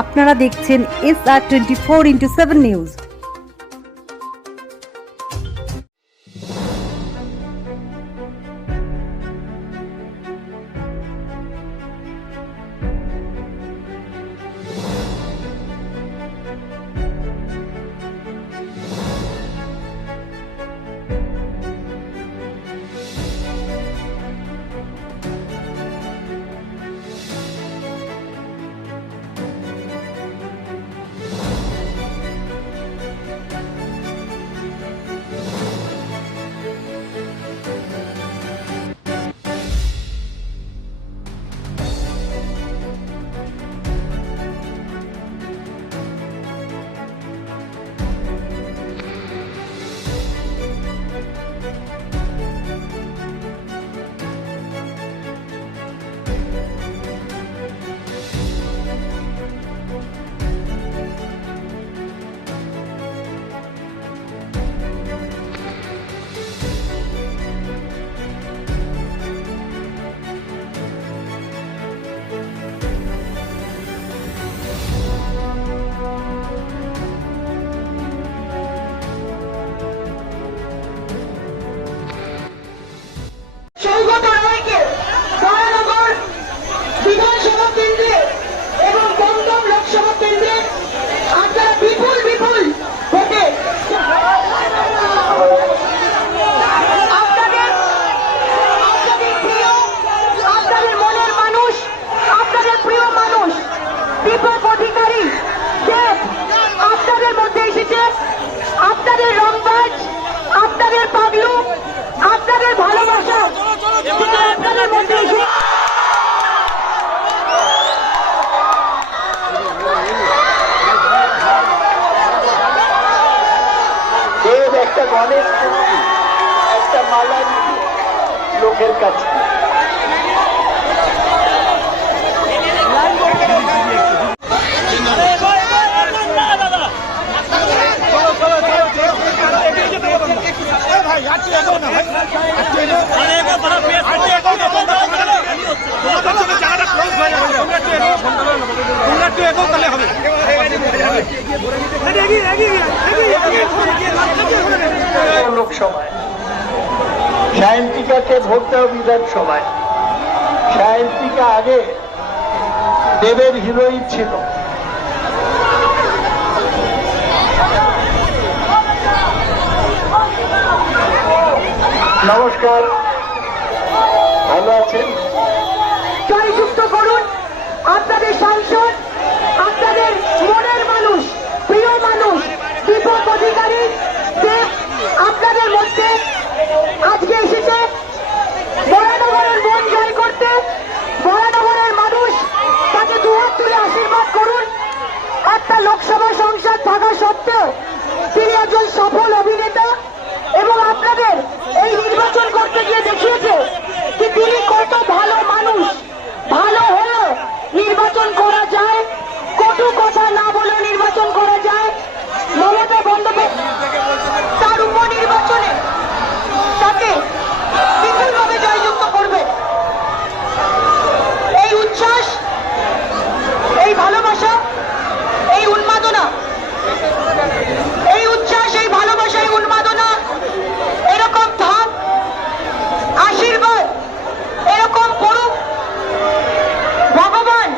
আপনারা দেখছেন SR24x7 news. আপনাদের রংবাজ, আপনাদের পাগলু, আপনাদের ভালোবাসা আপনাদের মধ্যে একটা গণেশ মূর্তি, একটা মালা লোকের কাছে লোকসভায় সায়ন্তিকাকে ভোট দেওয়া বিধানসভায়। সায়ন্তিকা আগে দেবের হিরোইন ছিল। নমস্কার, ভালো আছেন? জয়যুক্ত করুন আপনাদের সাংসদ, আপনাদের মনের মানুষ, প্রিয় মানুষ দীপক অধিকারী দেব আপনাদের মধ্যে আজকে এসেছে বরানগরের মন জয় করতে। বরানগরের মানুষ তাকে দুহাত তুলে আশীর্বাদ করুন। একটা লোকসভা সংসদ থাকা সত্ত্বেও তিনি একজন সফল অভিনেতা এবং আপনাদের এই নির্বাচন করতে গিয়ে দেখিয়েছে যে তিনি কত ভালো মানুষ। ভালো হলেও নির্বাচন করা যায়, কটু কথা না বলে নির্বাচন করা যায়। মমতা বন্দ্যোপাধ্যায় তার উপনির্বাচনে তাকে বিপুলভাবে জয়যুক্ত করবে। এই উচ্ছ্বাস, এই ভালোবাসা, এই উন্মাদনা, এই উচ্ছ্বাস, এই ভালোবাসা, এই উন্মাদনা, এরকম ধাপ আশীর্বাদ এরকম করুক ভগবান।